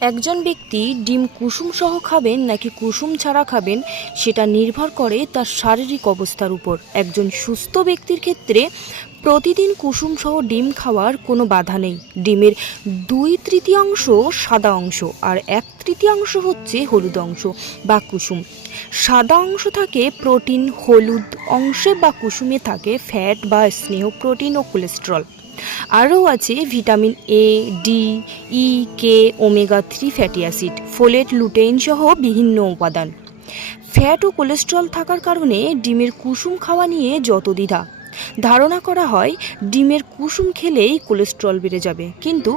একজন ব্যক্তি ডিম কুসুম সহ খাবেন নাকি কুসুম ছাড়া খাবেন সেটা নির্ভর করে তার শারীরিক অবস্থার উপর। একজন সুস্থ ব্যক্তির ক্ষেত্রে প্রতিদিন কুসুম সহ ডিম খাওয়ার কোনো বাধা নেই। ডিমের 2/3 সাদা অংশ আর 1/3 হচ্ছে হলুদ অংশ বা কুসুম। সাদা অংশ থাকে প্রোটিন, হলুদ অংশে বা কুসুমে থাকে ফ্যাট বা স্নেহ, প্রোটিন ও কোলেস্টেরল। আরও আছে vitamin A, D, E, K, omega-3 fatty acid, folate, lutein সহ বিভিন্ন উপাদান। ফ্যাট ও কোলেস্টেরল থাকার কারণে ডিমের কুসুম খাওয়া নিয়ে যত দ্বিধা। ধারণা করা হয় ডিমের কুসুম খেলেই কোলেস্টেরল বেড়ে যাবে, কিন্তু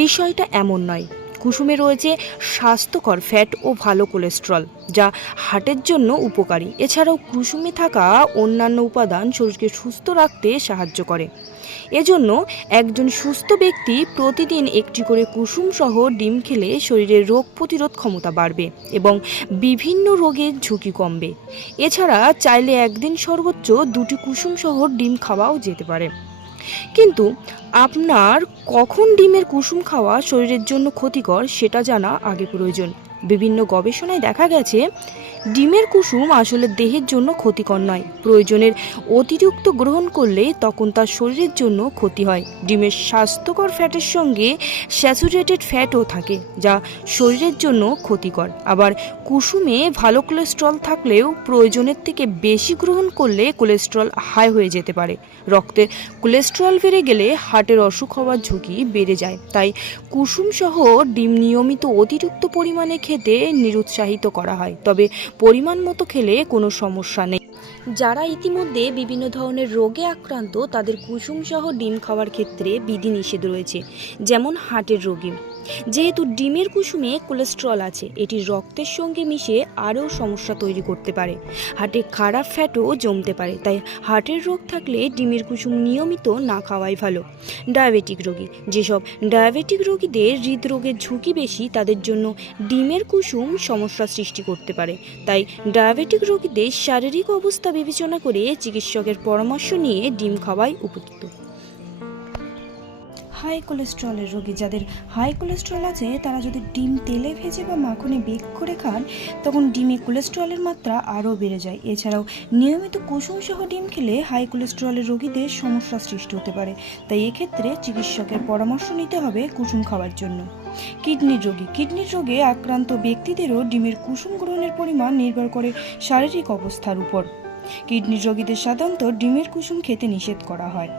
বিষয়টা এমন নয়। কুসুমে রয়েছে স্বাস্থ্যকর ফ্যাট ও ভালো কোলেস্টেরল, যা হার্টের জন্য উপকারী। এছাড়াও কুসুমে থাকা অন্যান্য উপাদান শরীরকে সুস্থ রাখতে সাহায্য করে। এজন্য একজন সুস্থ ব্যক্তি প্রতিদিন একটি করে কুসুম সহ ডিম খেলে শরীরের রোগ প্রতিরোধ ক্ষমতা বাড়বে এবং বিভিন্ন রোগের ঝুঁকি কমবে। এছাড়া চাইলে একদিন সর্বোচ্চ 2টি কুসুম সহ ডিম খাওয়াও যেতে পারে। কিন্তু আপনার কখন ডিমের কুসুম খাওয়া শরীরের জন্য ক্ষতিকর সেটা জানা আগে প্রয়োজন। বিভিন্ন গবেষণায় দেখা গেছে ডিমের কুসুম আসলে দেহের জন্য ক্ষতিকর নয়। প্রয়োজনের অতিরিক্ত গ্রহণ করলে তখন তার শরীরের জন্য ক্ষতি হয়। ডিমের স্বাস্থ্যকর ফ্যাটের সঙ্গে স্যাচুরেটেড ফ্যাটও থাকে, যা শরীরের জন্য ক্ষতিকর। আবার কুসুমে ভালো কোলেস্টেরল থাকলেও প্রয়োজনের থেকে বেশি গ্রহণ করলে কোলেস্টেরল হাই হয়ে যেতে পারে। রক্তে কোলেস্টেরল বেড়ে গেলে হার্টের অসুখ হওয়ার ঝুঁকি বেড়ে যায়। তাই কুসুম সহ ডিম নিয়মিত অতিরিক্ত পরিমাণে খেতে নিরুৎসাহিত করা হয়, তবে পরিমাণ মতো খেলে কোনো সমস্যা নেই। যারা ইতিমধ্যে বিভিন্ন ধরনের রোগে আক্রান্ত তাদের কুসুম সহ ডিম খাওয়ার ক্ষেত্রে বিধিনিষেধ রয়েছে, যেমন হার্টের রোগী। যেহেতু ডিমের কুসুমে কোলেস্টেরল আছে, এটি রক্তের সঙ্গে মিশে আরও সমস্যা তৈরি করতে পারে। হার্টে খারাপ ফ্যাটও জমতে পারে, তাই হার্টের রোগ থাকলে ডিমের কুসুম নিয়মিত না খাওয়াই ভালো। ডায়াবেটিক রোগী, যেসব ডায়াবেটিক রোগীদের হৃদরোগের ঝুঁকি বেশি, তাদের জন্য ডিমের কুসুম সমস্যা সৃষ্টি করতে পারে। তাই ডায়াবেটিক রোগীদের শারীরিক অবস্থা বিবেচনা করে চিকিৎসকের পরামর্শ নিয়ে ডিম খাওয়াই উপযুক্ত। হাই কোলেস্ট্রলের রোগী, যাদের হাই কোলেস্ট্রল আছে তারা যদি ডিম তেলে ভেজে বা মাখনে বেক করে খান, তখন ডিমে কোলেস্ট্রলের মাত্রা আরও বেড়ে যায়। এছাড়াও নিয়মিত কুসুম সহ ডিম খেলে হাই কোলেস্ট্রলের রোগীদের সমস্যা সৃষ্টি হতে পারে। তাই এক্ষেত্রে চিকিৎসকের পরামর্শ নিতে হবে কুসুম খাওয়ার জন্য। কিডনির রোগে আক্রান্ত ব্যক্তিদেরও ডিমের কুসুম গ্রহণের পরিমাণ নির্ভর করে শারীরিক অবস্থার উপর। কিডনির রোগীদের সাধারণত ডিমের কুসুম খেতে নিষেধ করা হয়।